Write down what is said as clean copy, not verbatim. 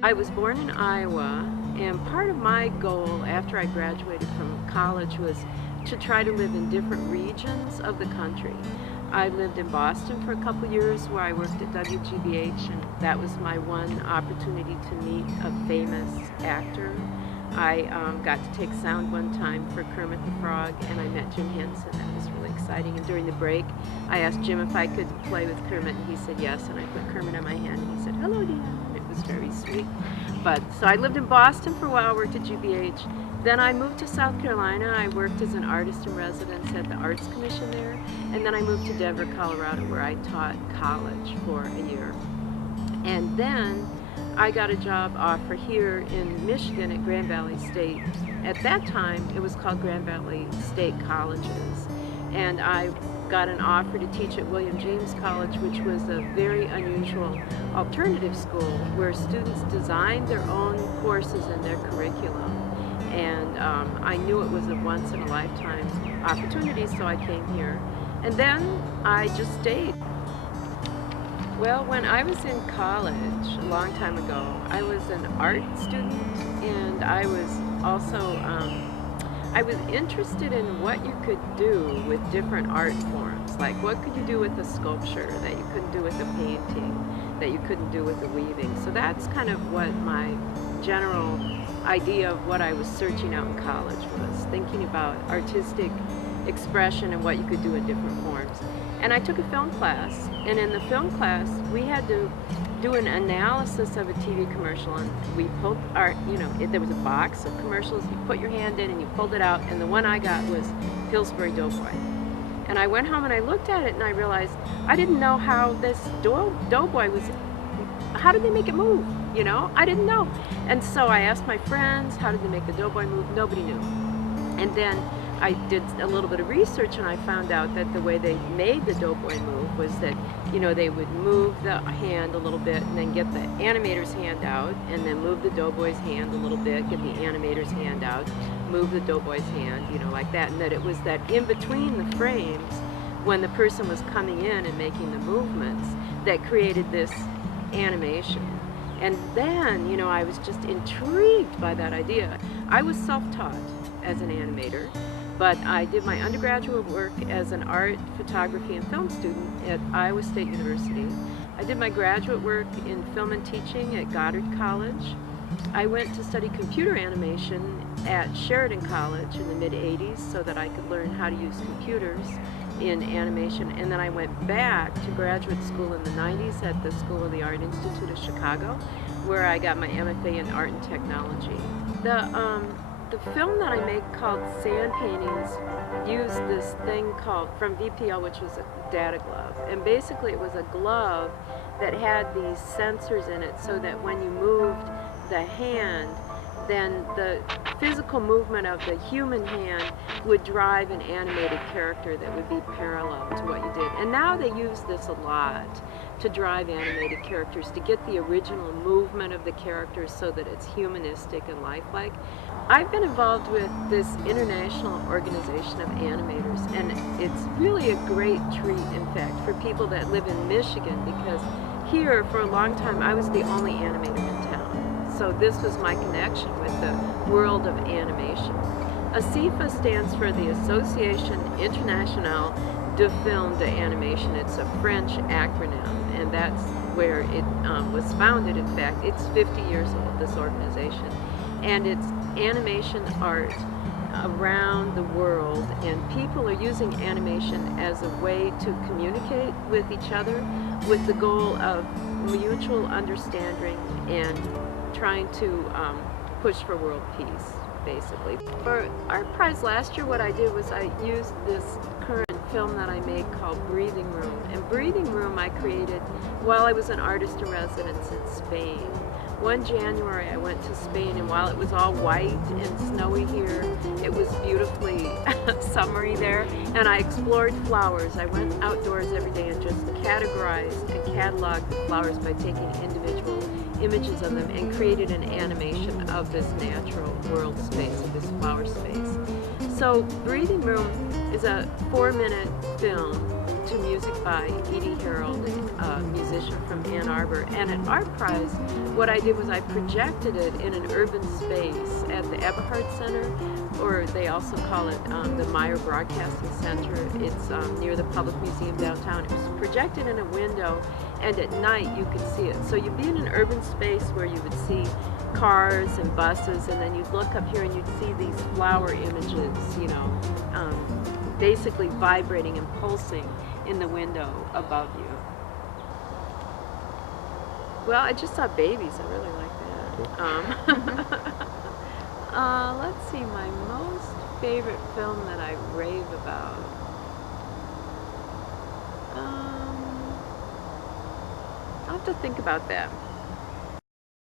I was born in Iowa, and part of my goal after I graduated from college was to try to live in different regions of the country. I lived in Boston for a couple years where I worked at WGBH, and that was my one opportunity to meet a famous actor. I got to take sound one time for Kermit the Frog, and I met Jim Henson. That was really exciting. And during the break, I asked Jim if I could play with Kermit, and he said yes. And I put Kermit in my hand, and he said, "Hello, Deanna." And it was very sweet. But so I lived in Boston for a while, worked at GBH. Then I moved to South Carolina. I worked as an artist in residence at the Arts Commission there. And then I moved to Denver, Colorado, where I taught college for a year. And then I got a job offer here in Michigan at Grand Valley State. At that time, it was called Grand Valley State Colleges. And I got an offer to teach at William James College, which was a very unusual alternative school where students designed their own courses and their curriculum. And I knew it was a once-in-a-lifetime opportunity, so I came here. And then I just stayed. Well, when I was in college, a long time ago, I was an art student, and I was also, I was interested in what you could do with different art forms. Like, what could you do with a sculpture that you couldn't do with a painting, that you couldn't do with a weaving? So that's kind of what my general idea of what I was searching out in college was, thinking about artistic expression and what you could do in different forms. And I took a film class, and in the film class we had to do an analysis of a TV commercial, and we pulled our, there was a box of commercials, you put your hand in and you pulled it out, and the one I got was Pillsbury Doughboy. And I went home and I looked at it and I realized I didn't know how this Doughboy was, how did they make it move? I didn't know. And so I asked my friends, how did they make the Doughboy move? Nobody knew. And then I did a little bit of research, and I found out that the way they made the Doughboy move was that, they would move the hand a little bit and then get the animator's hand out, and then move the Doughboy's hand a little bit, get the animator's hand out, move the Doughboy's hand, like that. And that it was that in between the frames, when the person was coming in and making the movements, that created this animation. And then, I was just intrigued by that idea. I was self-taught as an animator, but I did my undergraduate work as an art, photography, and film student at Iowa State University. I did my graduate work in film and teaching at Goddard College. I went to study computer animation at Sheridan College in the mid-'80s so that I could learn how to use computers in animation. And then I went back to graduate school in the 90s at the School of the Art Institute of Chicago, where I got my MFA in art and technology. The film that I make called Sand Paintings used this thing called, from VPL, which was a data glove. And basically it was a glove that had these sensors in it so that when you moved the hand, then the physical movement of the human hand would drive an animated character that would be parallel to what you did. And now they use this a lot to drive animated characters, to get the original movement of the characters so that it's humanistic and lifelike. I've been involved with this international organization of animators, and it's really a great treat, in fact, for people that live in Michigan, because here for a long time I was the only animator in town. So this was my connection with the world of animation. ASIFA stands for the Association Internationale de Film d'Animation. It's a French acronym, and that's where it was founded. In fact, it's 50 years old, this organization. And it's animation art around the world, and people are using animation as a way to communicate with each other with the goal of mutual understanding and trying to push for world peace, basically. For our prize last year, what I did was I used this current film that I made called Breathing Room. And Breathing Room I created while I was an artist in residence in Spain. One January I went to Spain, and while it was all white and snowy here, it was beautifully summery there, and I explored flowers. I went outdoors every day and just categorized and cataloged the flowers by taking individual images of them and created an animation of this natural world space, of this flower space. So Breathing Room is a 4-minute film to music by Edie Harold, a musician from Ann Arbor. And at Art Prize, what I did was I projected it in an urban space at the Eberhard Center, or they also call it the Meyer Broadcasting Center. It's near the Public Museum downtown. It was projected in a window, and at night you could see it. So you'd be in an urban space where you would see cars and buses, and then you'd look up here and you'd see these flower images, you know, basically vibrating and pulsing in the window above you. Well, I just saw babies. I really like that. Let's see, my most favorite film that I rave about. I'll have to think about that.